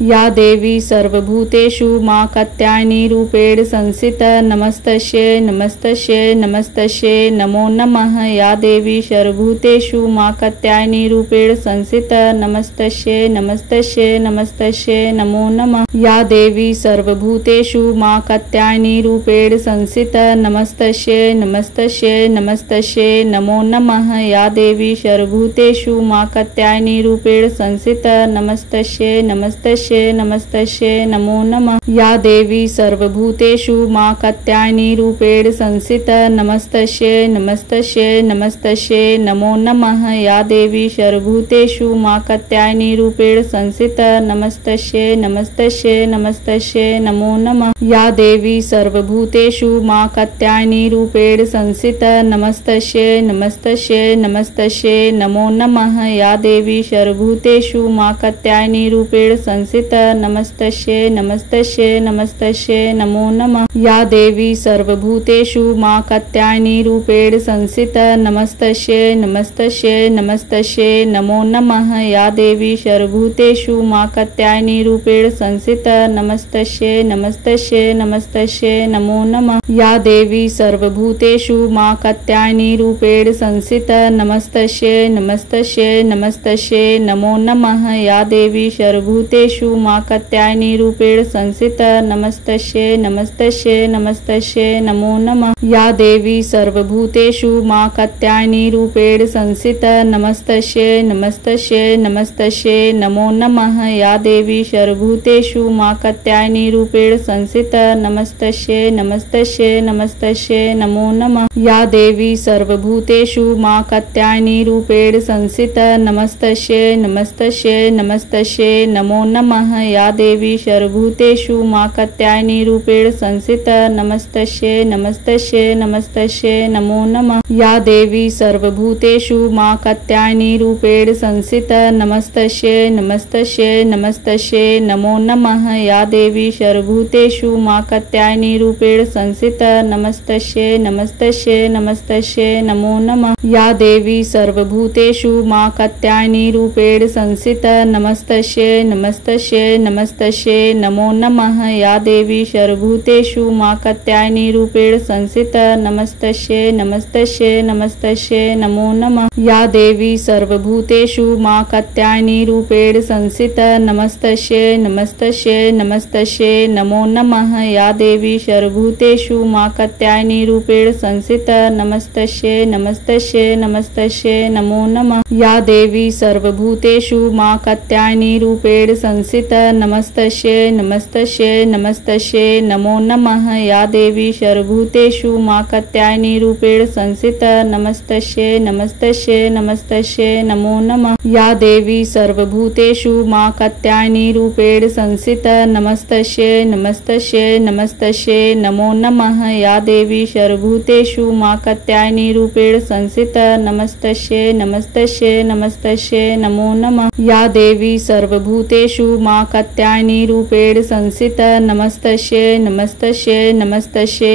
या देवी सर्वभूतेषु मा कात्यायनी रूपेण संस्थिता नमस्तस्यै नमस्तस्यै नमस्तस्यै नमो नमः। या देवी सर्वभूतेषु मा कात्यायनी रूपेण संस्थिता नमस्तस्यै नमस्तस्यै नमस्तस्यै नमो नमः। या देवी सर्वभूतेषु मा कात्यायनी रूपेण संस्थिता नमस्तस्यै नमस्तस्यै नमस्तस्यै नमो नमः। या देवी सर्वभूतेषु मा कात्यायनी रूपेण संस्थिता नमस्तस्यै नमस्तस्यै नमस्तस्यै नमो नमः। या देवी सर्वभूतेषु मा कात्यायनी रूपेण संस्थिता नमस्तस्यै नमस्तस्यै नमस्तस्यै नमो नमः। या देवी सर्वभूतेषु मा कात्यायनी रूपेण संस्थिता नमस्तस्यै नमस्तस्यै नमस्तस्यै नमो नमः। या देवी सर्वभूतेषु मा कात्यायनी रूपेण संस्थिता नमस्तस्यै नमस्तस्यै नमस्तस्यै नमो नमः। या देवी सर्वभूतेषु मा कात्यायनी रूपेण संस्थिता नमस्तस्यै नमस्तस्यै नमस्तस्यै नमो नमः। या देवी सर्वभूतेषु मा कात्यायनी रूपेण संस्थिता नमस्तस्यै नमस्तस्यै नमस्तस्यै नमो नमः। या देवी सर्वभूतेषु मा कात्यायनी रूपेण संस्थिता नमस्तस्यै नमस्तस्यै नमस्तस्यै नमो नमः। या देवी सर्वभूतेषु मा कात्यायनी रूपेण संस्थिता नमस्तस्यै नमस्तस्यै नमस्तस्यै नमो नमः। या देवी सर्वभूतेषु मा कात्यायनी रूपेण संस्थिता नमस्तस्यै नमस्तस्यै नमस्तस्यै नमो नमः। या देवी सर्वभूतेषु मा कात्यायनी रूपेण संस्थिता नमस्तस्यै नमस्तस्यै नमस्तस्यै नमो नमः। या देवी सर्वभूतेषु मा कात्यायनी रूपेण संस्थिता नमस्तस्यै नमस्तस्यै नमस्तस्यै नमो नमः। या देवी सर्वभूतेषु मा कात्यायनी रूपेण संस्थिता नमस्तस्यै नमस्तस्यै नमस्तस्यै नमो नमः। या देवी सर्वभूतेषु मा कात्यायनी रूपेण संस्थिता नमस्तस्यै नमस्तस्यै नमस्तस्यै नमो नमः। या देवी सर्वभूतेषु मा कात्यायनी रूपेण संस्थिता नमस्तस्यै नमस्तस्यै नमस्तस्यै नमो नमः। या देवी सर्वभूतेषु मा कात्यायनी रूपेण संस्थिता नमस्तस्यै नमस्तस्यै नमस्तस्यै नमो नमः। या देवी सर्वभूतेषु मा कात्यायनी रूपेण संस्थिता नमस्तस्यै नमस्तस्यै नमस्तस्यै नमो नमः। या देवी सर्वभूतेषु मा कात्यायनी रूपेण संस्थिता नमस्तस्यै नमस्तस्यै नमस्तस्यै नमो नमः। या देवी सर्वभूतेषु मा कात्यायनी रूपेण संस्थिता नमस्तस्यै नमस्तस्यै नमस्तस्यै नमो नमः। या देवी सर्वभूतेषु मा कात्यायनी रूपेण संस्थिता नमस्तस्यै नमस्तस्यै नमस्तस्यै नमो नमः। या देवी सर्वभूतेषु मा कात्यायनी रूपेण संस्थिता नमस्तस्यै नमस्तस्यै नमस्तस्यै नमो नमः। या देवी सर्वभूतेषु मा कात्यायनी रूपेण संस्थिता नमस्तस्यै नमस्तस्यै नमस्तस्यै नमो नमः। या देवी सर्वभूतेषु मा कात्यायनी रूपेण संस्थिता नमस्तस्यै नमस्तस्यै नमस्तस्यै नमो नमः। या देवी सर्वभूतेषु मा कात्यायनी रूपेण संस्थिता नमस्तस्यै नमस्तस्यै नमस्तस्यै नमो नमः। या देवी सर्वभूतेषु मा कात्यायनी रूपेण संस्थिता नमस्तस्यै नमस्तस्यै नमस्तस्यै नमो नमः। या देवी सर्वभूतेषु मा कात्यायनी रूपेण संस्थिता नमस्तस्यै नमस्तस्यै नमस्तस्यै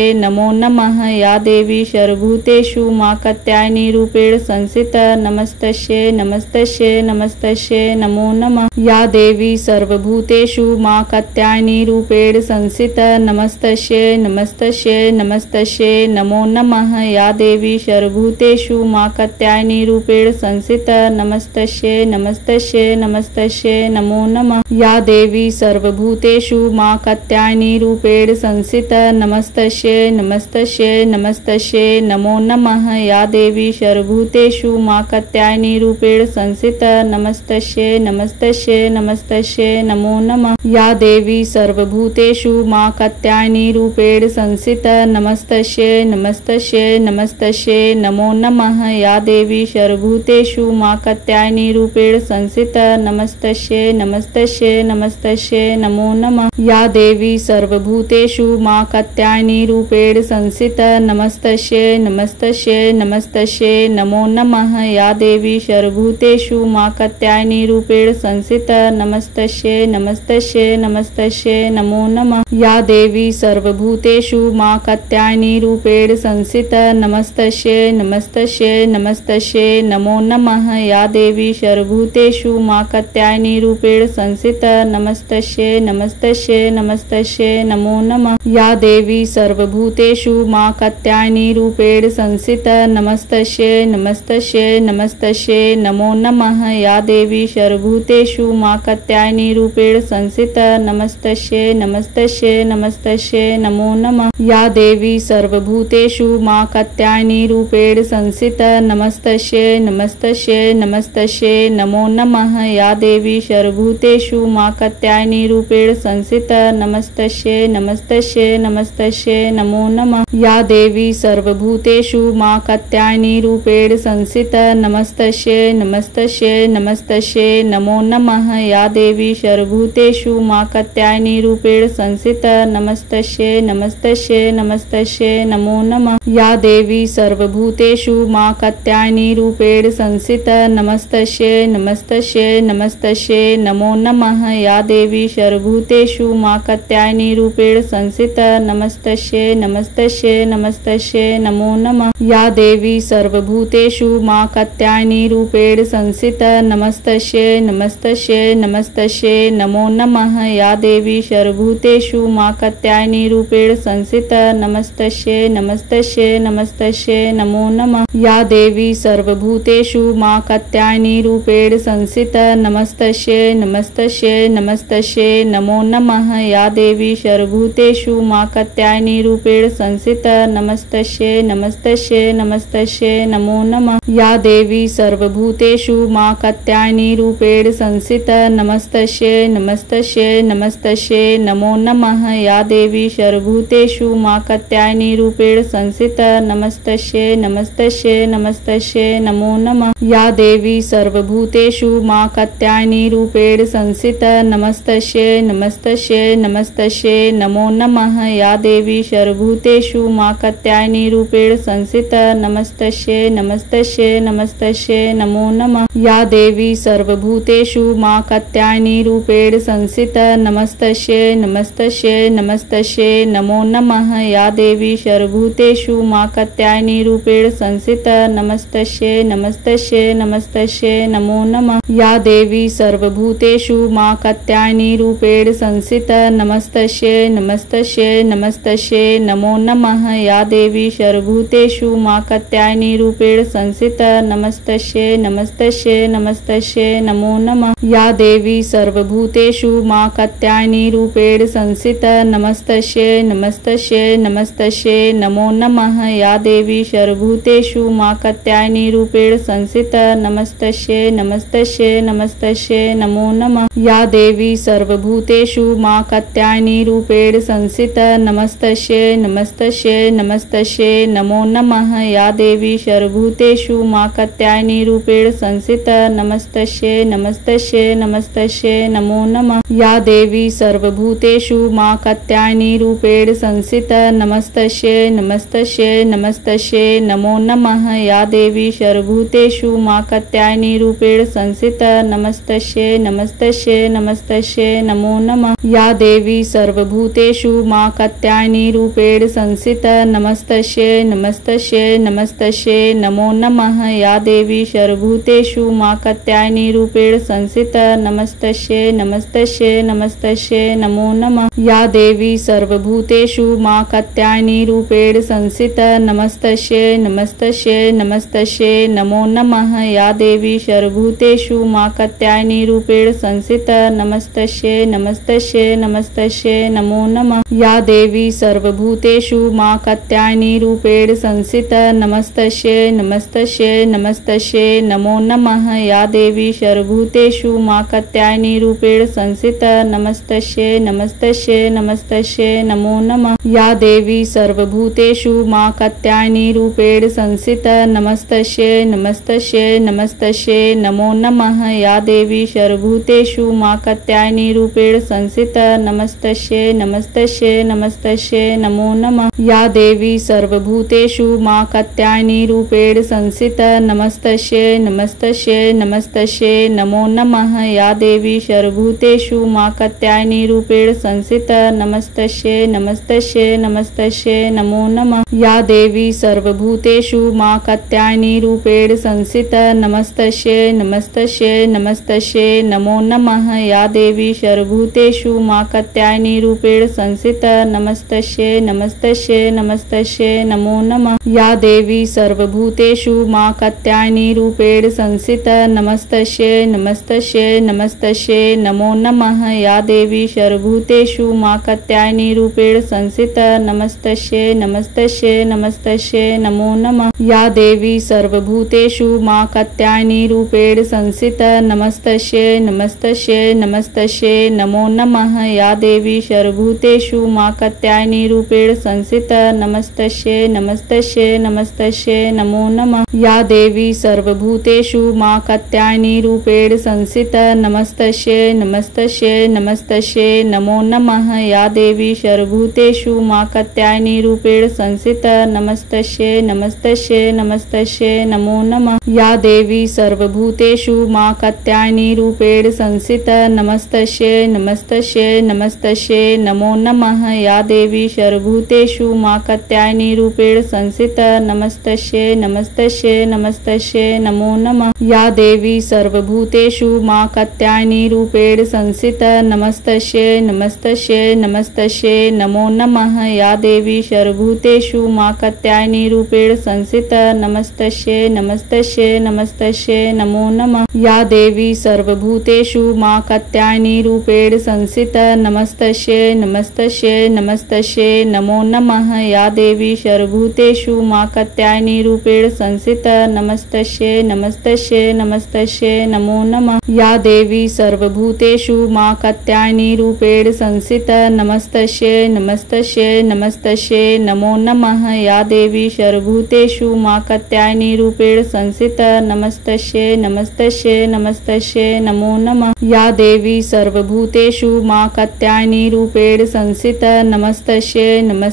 नमो नमः। या देवी सर्वभूतेषु मा कात्यायनी रूपेण संस्थिता नमस्तस्यै नमस्तस्यै नमस्तस्यै नमो नमः। या देवी सर्वभूतेषु मा कात्यायनी रूपेण संस्थिता नमस्तस्यै नमस्तस्यै नमस्तस्यै नमो नमः। या देवी सर्वभूतेषु मा कात्यायनी रूपेण संस्थिता नमस्तस्यै नमस्तस्यै नमस्तस्यै नमो नमः। या देवी सर्वभूतेषु मा कात्यायनी रूपेण संस्थिता नमस्तस्यै नमस्तस्यै नमस्तस्यै नमो नमः। या देवी सर्वभूतेषु मा कात्यायनी रूपेण संस्थिता नमस्तस्यै नमस्तस्यै नमस्तस्यै नमो नमः। या देवी सर्वभूतेषु मा कात्यायनी रूपेण संस्थिता नमस्तस्यै नमस्तस्यै नमस्तस्यै नमो नमः। या देवी सर्वभूतेषु मा कात्यायनी रूपेण संस्थिता नमस्तस्यै नमस्तस्यै नमस्तस्यै नमो नमः। या देवी सर्वभूतेषु मा कात्यायनी रूपेण संस्थिता नमस्तस्यै नमस्तस्यै नमस्तस्यै नमो नमः। या देवी सर्वभूतेषु मा कात्यायनी रूपेण संस्थिता नमस्तस्यै नमस्तस्यै नमस्तस्यै नमो नमः। या देवी सर्वभूतेषु मा कात्यायनी रूपेण संस्थिता संस्थिता नमस्तस्यै नमस्तस्यै नमस्तस्यै नमो नमः। या देवी सर्वभूतेषु मा कात्यायनी रूपेण संस्थिता नमस्तस्यै नमस्तस्यै नमस्तस्यै नमो नमः। या देवी सर्वभूतेषु मा कात्यायनी रूपेण संस्थिता नमस्तस्यै नमस्तस्यै नमस्तस्यै नमो नमः। या देवी सर्वभूतेषु मा कात्यायनी रूपेण संस्थिता नमस्तस्यै नमस्तस्यै नमस्तस्यै नमो नमः। या देवी सर्वभूतेषु मा कात्यायनी रूपेण संस्थिता नमस्तस्यै नमस्तस्यै नमस्तस्यै नमो नमः। या देवी सर्वभूतेषु मा कात्यायनी रूपेण संस्थिता नमस्तस्यै नमस्तस्यै नमस्तस्यै नमो नमः। या देवी सर्वभूतेषु मा कात्यायनी रूपेण संस्थिता नमस्तस्यै नमस्तस्यै नमस्तस्यै नमो नमः। या देवी सर्वभूतेषु मा कात्यायनी रूपेण संस्थिता नमस्तस्यै नमस्तस्यै नमस्तस्यै नमो नमः। या देवी सर्वभूतेषु मा कात्यायनी रूपेण संस्थिता नमस्तस्यै नमस्तस्यै नमस्तस्यै नमो नमः। या देवी सर्वभूतेषु मा कात्यायनी रूपेण संस्थिता नमस्तस्यै नमस्तस्यै नमस्तस्यै नमो नमः। या देवी सर्वभूतेषु मा कात्यायनी रूपेण संस्थिता नमस्तस्यै नमस्तस्यै नमस्तस्यै नमो नमः। या देवी सर्वभूतेषु मा कात्यायनी रूपेण संस्थिता नमस्तस्यै नमस्तस्यै नमस्तस्यै नमो नमः। या देवी सर्वभूतेषु मा कात्यायनी रूपेण संस्थिता नमस्तस्यै नमस्तस्यै नमस्तस्यै नमो नमः। या देवी सर्वभूतेषु मा कात्यायनी रूपेण संस्थिता नमस्तस्यै नमस्तस्यै नमस्तस्यै नमो नमः। या देवी सर्वभूतेषु मा कात्यायनी रूपेण संस्थिता नमस्तस्यै नमस्तस्यै नमस्तस्यै नमो नमः। या देवी सर्वभूतेषु मा कात्यायनी रूपेण संस्थिता नमस्तस्यै नमस्तस्यै नमस्तस्यै नमो नमः। या देवी सर्वभूतेषु मा कात्यायनी रूपेण संस्थिता नमस्तस्यै नमस्तस्यै नमस्तस्यै नमो नमः। या देवी सर्वभूतेषु मा कात्यायनी रूपेण संस्थिता नमस्तस्यै नमस्तस्यै नमस्तस्यै नमो नमः। या देवी सर्वभूतेषु मा कात्यायनी रूपेण संस्थिता नमस्तस्यै नमस्तस्यै नमस्तस्यै नमो नमः। या देवी सर्वभूतेषु मा कात्यायनी रूपेण संस्थिता नमस्तस्यै नमस्तस्यै नमस्तस्यै नमो नमः। या देवी सर्वभूतेषु मा कात्यायनी रूपेण संस्थिता नमस्तस्यै नमस्तस्यै नमस्तस्यै नमो नमः। या देवी सर्वभूतेषु मा कात्यायनी रूपेण संस्थिता नमस्तस्यै नमस्तस्यै नमस्तस्यै नमो नमः। या देवी सर्वभूतेषु मा कात्यायनी रूपेण संस्थिता नमस्तस्यै नमस्तस्यै नमस्तस्यै नमो नमः। या देवी सर्वभूतेषु मा कात्यायनी रूपेण संस्थिता नमस्तस्यै नमस्तस्यै नमस्तस्यै नमो नमः। या देवी सर्वभूतेषु मा कात्यायनी रूपेण संस्थिता नमस्तस्यै नमस्तस्यै नमस्तस्यै नमो नमः। या देवी सर्वभूतेषु मा कात्यायनी रूपेण संस्थिता नमस्तस्यै नमस्तस्यै नमस्तस्यै नमो नमः। या देवी सर्वभूतेषु मा कात्यायनी रूपेण संस्थिता नमस्तस्यै नमस्तस्यै नमस्तस्यै नमो नमः। या देवी सर्वभूतेषु मा कात्यायनी रूपेण संस्थिता नमस्तस्यै नमस्तस्यै नमस्तस्यै नमो नमः। या देवी सर्वभूतेषु मा कात्यायनी रूपेण संस्थिता नमस्तस्यै नमस्तस्यै नमस्तस्यै नमो नमः। या देवी सर्वभूतेषु मा कात्यायनी रूपेण संस्थिता नमस्तस्यै नमस्तस्यै नमस्तस्यै नमो नमः। या देवी सर्वभूतेषु मा कात्यायनी रूपेण संस्थिता नमस्तस्यै नमस्तस्यै नमस्तस्यै नमो नमः। या देवी सर्वभूतेषु मा कात्यायनी रूपेण संस्थिता नमस्तस्यै नमस्तस्यै नमस्तस्यै नमो नमः। या देवी सर्वभूतेषु मा कात्यायनी रूपेण संस्थिता नमस्तस्यै नमस्तस्यै नमस्तस्यै नमो नमः। या देवी सर्वभूतेषु मा कात्यायनी रूपेण संस्थिता नमस्तस्यै नमस्तस्यै नमस्तस्यै नमो नमः। या देवी सर्वभूतेषु मा कात्यायनी रूपेण संस्थिता नमस्तस्यै नमस्तस्यै नमस्तस्यै नमो नमः। या देवी सर्वभूतेषु मा कात्यायनी रूपेण संस्थिता नमस्तस्यै नमस्तस्यै नमस्तस्यै नमो नमः। या देवी सर्वभूतेषु मा कात्यायनी रूपेण संस्थिता नमस्तस्यै नमस्तस्यै नमस्तस्यै नमो नमः। या देवी सर्वभूतेषु मा कात्यायनी रूपेण संस्थिता नमस्तस्यै नमस्तस्यै नमस्तस्यै नमो नमः। नमः या देवी सर्वभूतेषु मा कात्यायनी रूपेण संस्थिता नमस्तस्यै नमस्तस्यै नमस्तस्यै नमो नमः या देवी सर्वभूतेषु मा कात्यायनी रूपेण संस्थिता नमस्तस्यै नमस्तस्यै नमस्तस्यै नमो नमः या देवी सर्वभूतेषु मा कात्यायनी रूपेण संस्थिता नमस्तस्यै नमस्तस्यै नमस्तस्यै नमो नमः या देवी सर्वभूतेषु मा कात्यायनी रूपेण संस्थिता नमस्तस्यै नमस्तस्यै नमस्तस्यै नमो नमः या देवी सर्वभूतेषु मा कात्यायनी रूपेण संस्थिता नमस्तस्यै नमस्तस्यै नमस्तस्यै नमो नमः या देवी सर्वभूतेषु मा कात्यायनी रूपेण संस्थिता नमस्तस्यै नमस्तस्यै नमस्तस्यै नमो नमः या देवी सर्वभूतेषु मा कात्यायनी रूपेण संस्थिता नमस्तस्यै नमस्तस्यै नमस्तस्यै नमो नमः या देवी सर्वभूतेषु मा कात्यायनी रूपेण संस्थिता नमस्तस्यै नमस्तस्यै नमस्तस्यै नमो नमः या देवी सर्वभूतेषु मा कात्यायनी रूपेण संस्थिता नमस्तस्यै नमस्तस्यै नमस्तस्यै नमो नमः या देवी सर्वभूतेषु मा कात्यायनी रूपेण संस्थिता नमस्तस्यै नमस्तस्यै नमस्तस्यै नमो नमः या देवी सर्वभूतेषु मा कात्यायनी रूपेण संस्थिता नमस्तस्यै नमस्तस्यै नमस्तस्यै नमो नमः या देवी सर्वभूतेषु मा कात्यायनी रूपेण संस्थिता नमस्तस्यै नमस्तस्यै नमस्तस्यै नमो नमः या देवी सर्वभूतेषु मा कात्यायनी रूपेण संस्थिता नमस्तस्यै नमस्तस्यै नमस्तस्यै नमो नमः या देवी सर्वभूतेषु मा कात्यायनी रूपेण संस्थिता नमस्तस्यै नमस्तस्यै नमस्तस्यै नमो नमः या देवी सर्वभूतेषु मा कात्यायनी रूपेण संस्थिता नमस्तस्यै नमस्तस्यै नमस्तस्यै नमो नमः या देवी सर्वभूतेषु मा कात्यायनी रूपेण संस्थिता नमस्तस्यै नमस्तस्यै